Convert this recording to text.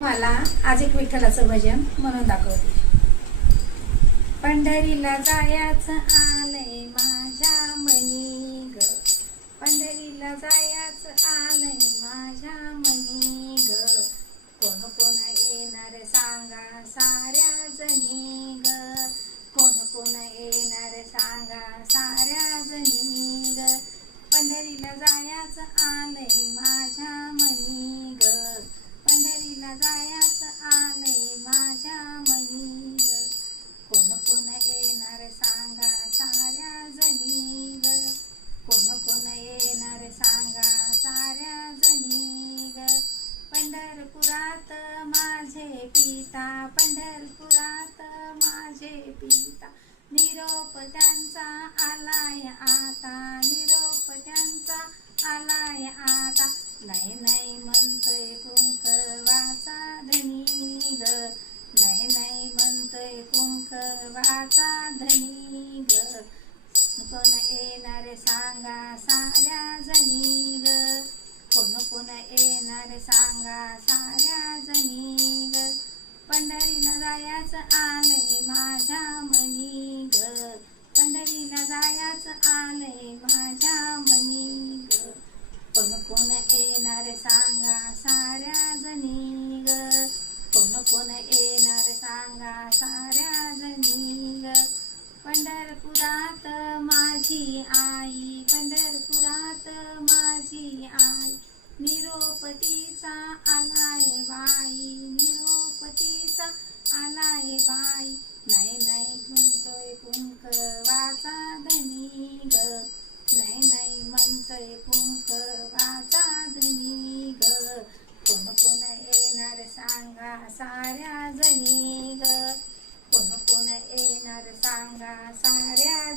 मला आज एक विठ्ठलाचं भजन म्हणून दाखवते. पंढरीला जायाचं आलंय माझ्या मनी ग, पंढरीला जायाचं आलंय माझ्या मनी ग. कोण कोण येणार सांगा साऱ्या जणी ग, कोण कोण येणार सांगा साऱ्या जणी ग. पंढरीला जायाचं आलंय माझ्या मनी ग, पंढरीला जायाचं आलंय माझ्या मनी ग. कोण कोण येणार सांगा साऱ्या जणी ग, कोण कोण येणार सांगा साऱ्या जणी ग. पंढरपुरात माझे पिता, पंढरपुरात माझे पिता. निरोप त्यांचा आलाय आता, निरोप त्यांचा आलाय आता. नाही नाही म्हणतोय कुंकवाचा धनी ग, नाही नाही म्हणतोय कुंकवाचा धनी ग. कोण येणार सांगा साऱ्या जणी ग, कोण कोण येणार सांगा साऱ्या जणी ग. पंढरीला जायाचं आलंय माझ्या मनी ग, पंढरीला जायाचं आलंय माझ्या मनी ग. कोण कोण येणार सांगा साऱ्या जणी ग, कोण कोण येणार सांगा साऱ्या जणी ग. पंढरपुरात माझी आई, पंढरपुरात माझी आई. निरोपतीचा आलाय बाई, निरोपतीचा आलाय बाई. नाही नाही म्हणतोय कुंकवाचा धनी ग, नाही नाही म्हणतोय कुंकवाचा धनी ग. कोण कोण येणार सांगा साऱ्या जणी ग, कोण कोण येणार सांगा साऱ्या